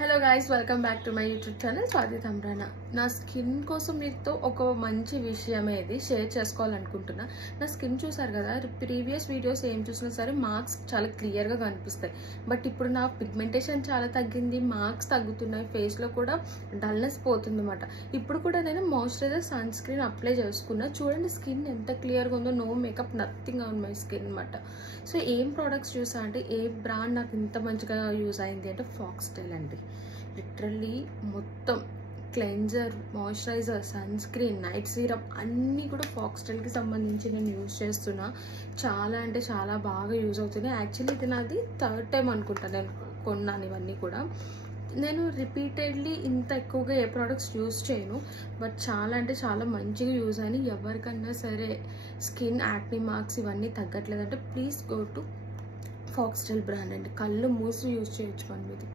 Hello guys, welcome back to my YouTube channel Swathi Tamrana. నా skin కోసం మీతో ఒక మంచి విషయమే ఇది షేర్ చేసుకోవాలనుకుంటున్నా. నా స్కిన్ చూసారు కదా, ప్రీవియస్ వీడియోస్ ఏం చూసినా సరే మార్క్స్ చాలా క్లియర్గా కనిపిస్తాయి. బట్ ఇప్పుడు నా పిగ్మెంటేషన్ చాలా తగ్గింది, మార్క్స్ తగ్గుతున్నాయి, ఫేస్లో కూడా డల్నెస్ పోతుంది అనమాట. ఇప్పుడు కూడా నేను మాయిశ్చరైజర్ సన్ స్క్రీన్ అప్లై చేసుకున్నా. చూడండి స్కిన్ ఎంత క్లియర్గా ఉందో, no makeup, nothing on my skin అనమాట. సో ఏం ప్రోడక్ట్స్ చూసా అంటే, ఏ బ్రాండ్ నాకు ఇంత మంచిగా యూజ్ అయింది అంటే ఫాక్స్టైల్ అండి. లిటరల్లీ మొత్తం cleanser, moisturiser, sunscreen, night serum అన్నీ కూడా ఫాక్స్టైల్కి సంబంధించి నేను యూజ్ చేస్తున్నా. చాలా అంటే చాలా బాగా యూజ్ అవుతున్నాయి. యాక్చువల్లీ ఇది నాది థర్డ్ టైం అనుకుంటా నేను కొన్నాను ఇవన్నీ కూడా. నేను రిపీటెడ్లీ ఇంత ఎక్కువగా ఏ ప్రోడక్ట్స్ యూజ్ చేయను, బట్ చాలా అంటే చాలా మంచిగా యూజ్ అయినాయి. ఎవరికన్నా సరే స్కిన్ యాక్నీ మార్క్స్ ఇవన్నీ తగ్గట్లేదంటే please go to Foxtale brand అండి. కళ్ళు మూసి యూజ్ చేయొచ్చు మనం ఇది.